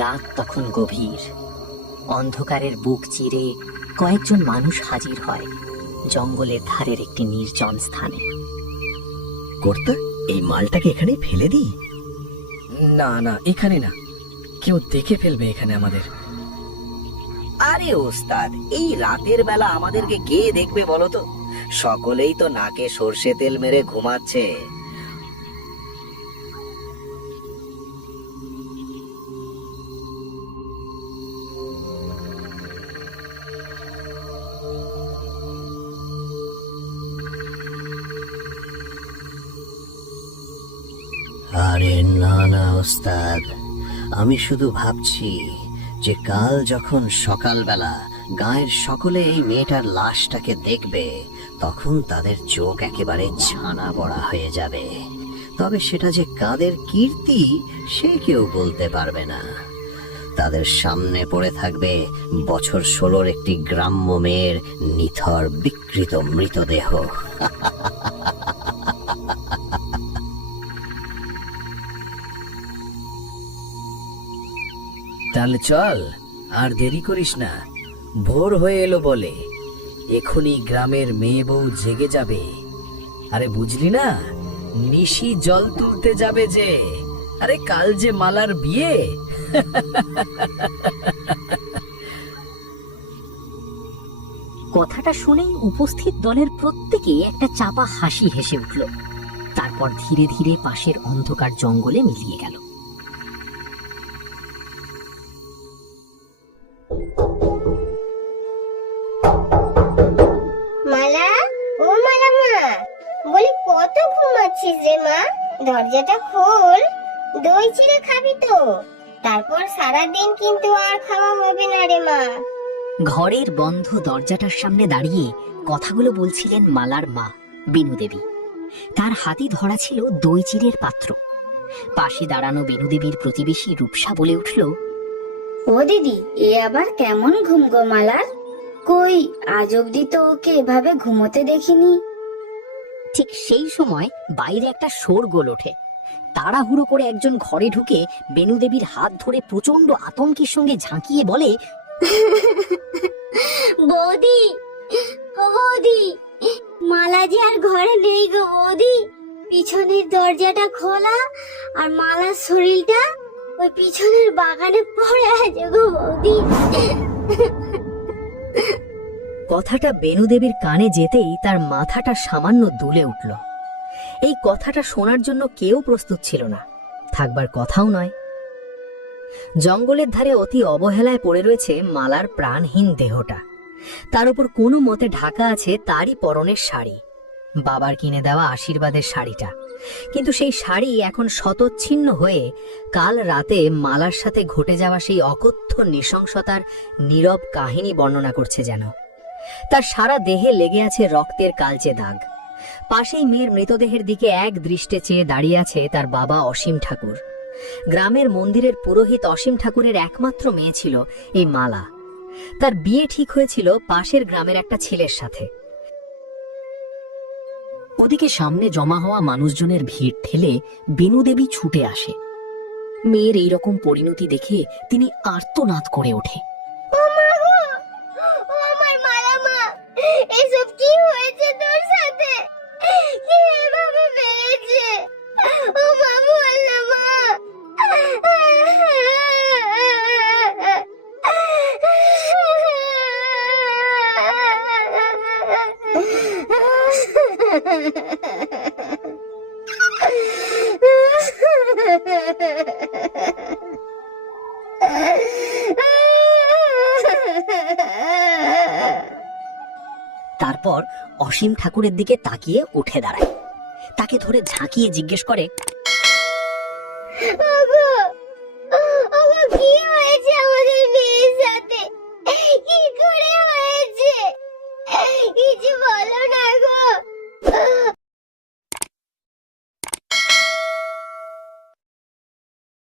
রাত তখন গভীর। অন্ধকারের বুক চিরে কয়েকজন মানুষ হাজির হয় জঙ্গলের ধারের একটি নির্জন স্থানে। কর্তা, এই মালটাকে এখানে ফেলে দিই? না না, এখানে না, কেউ দেখে ফেলবে এখানে আমাদের। আরে ওস্তাদ, এই রাতের বেলা আমাদেরকে কে দেখবে বলো তো? সকলেই তো নাকে সর্ষে তেল মেরে ঘুমাচ্ছে। আরে না না ওস্তাদ, আমি শুধু ভাবছি যে কাল যখন সকালবেলা গায়ের সকলে এই মেয়েটার লাশটাকে দেখবে, তখন তাদের চোখ একেবারে ছানা বড়া হয়ে যাবে। তবে সেটা যে কাদের কীর্তি সে কেউ বলতে পারবে না। তাদের সামনে পড়ে থাকবে বছর 16-র একটি গ্রাম্য মেয়ের নিথর বিকৃত মৃতদেহ। তাহলে চল, আর দেরি করিস না, ভোর হয়ে এলো বলে এখনই গ্রামের মেয়ে বউ জেগে যাবে। আরে বুঝলি না, নিশি জল তুলতে যাবে যে। আরে কাল যে মালার বিয়ে। কথাটা শুনেই উপস্থিত দলের প্রত্যেকে একটা চাপা হাসি হেসে উঠল। তারপর ধীরে ধীরে পাশের অন্ধকার জঙ্গলে মিলিয়ে গেল। মালা, ও মালা মা, বলি কত ঘুমাচ্ছিস রে মা? দরজাটা খোল, দই চিড়ে খাবি তো? তারপর সারাদিন কিন্তু আর খাওয়া হবে না রে মা। ঘরের বন্ধ দরজাটার সামনে দাঁড়িয়ে কথাগুলো বলছিলেন মালার মা বেনুদেবী। তার হাতে ধরা ছিল দই চিড়ের পাত্র। পাশে দাঁড়ানো বেনুদেবীর প্রতিবেশী রূপসা বলে উঠল, ও দিদি, এ আবার কেমন ঘুম গো মালার? কই, আজ অব্দি তো ওকে এভাবে ঘুমোতে দেখিনি। ঠিক সেই সময় বাইরে একটা শোরগোল ওঠে। তাড়াহুড়ো করে একজন ঘরে ঢুকে বেনুদেবীর হাত ধরে প্রচন্ড আতঙ্কের সঙ্গে ঝাঁকিয়ে বলে, বৌদি, ও বৌদি, মালা যে আর ঘরে নেই গো বৌদি। পিছনের দরজাটা খোলা আর মালার শরীরটা ওই পিছনের বাগানে পড়ে আছে গো বৌদি। কথাটা বেনুদেবীর কানে যেতেই তার মাথাটা সামান্য দুলে উঠল। এই কথাটা শোনার জন্য কেউ প্রস্তুত ছিল না, থাকবার কথাও নয়। জঙ্গলের ধারে অতি অবহেলায় পড়ে রয়েছে মালার প্রাণহীন দেহটা। তার উপর কোনো মতে ঢাকা আছে তারই পরনের শাড়ি, বাবার কিনে দেওয়া আশীর্বাদের শাড়িটা। কিন্তু সেই শাড়ি এখন শতচ্ছিন্ন হয়ে কাল রাতে মালার সাথে ঘটে যাওয়া সেই অকথ্য নৃশংসতার নীরব কাহিনী বর্ণনা করছে যেন। তার সারা দেহে লেগে আছে রক্তের কালচে দাগ। পাশেই মেয়ের মৃতদেহের দিকে এক দৃষ্টে চেয়ে দাঁড়িয়ে আছে তার বাবা অসীম ঠাকুর। গ্রামের মন্দিরের পুরোহিত অসীম ঠাকুরের একমাত্র মেয়ে ছিল এই মালা। তার বিয়ে ঠিক হয়েছিল পাশের গ্রামের একটা ছেলের সাথে। ওদিকে সামনে জমা হওয়া মানুষজনের ভিড় ঠেলে বেনুদেবী ছুটে আসে। মেয়ের এইরকম পরিণতি দেখে তিনি আর্তনাদ করে ওঠে, ও মা গো, ও আমার মালা মা, এসব কি হয়েছে তোর সাথে? কি এভাবে বেড়েছে? ও মা, বল না মা। তারপর অসীম ঠাকুরের দিকে তাকিয়ে উঠে দাঁড়ায়। তাকে ধরে ঝাঁকিয়ে জিজ্ঞেস করে, ওগো, ওগো, কি হয়েছে আমাদের মেয়ের সাথে? কি করে হয়েছে? কিছু বলো না গো।